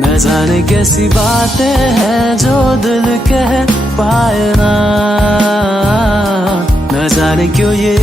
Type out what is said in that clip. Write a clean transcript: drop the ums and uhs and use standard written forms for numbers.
न जाने कैसी बातें हैं जो दिल कह पाए ना, न जाने क्यों ये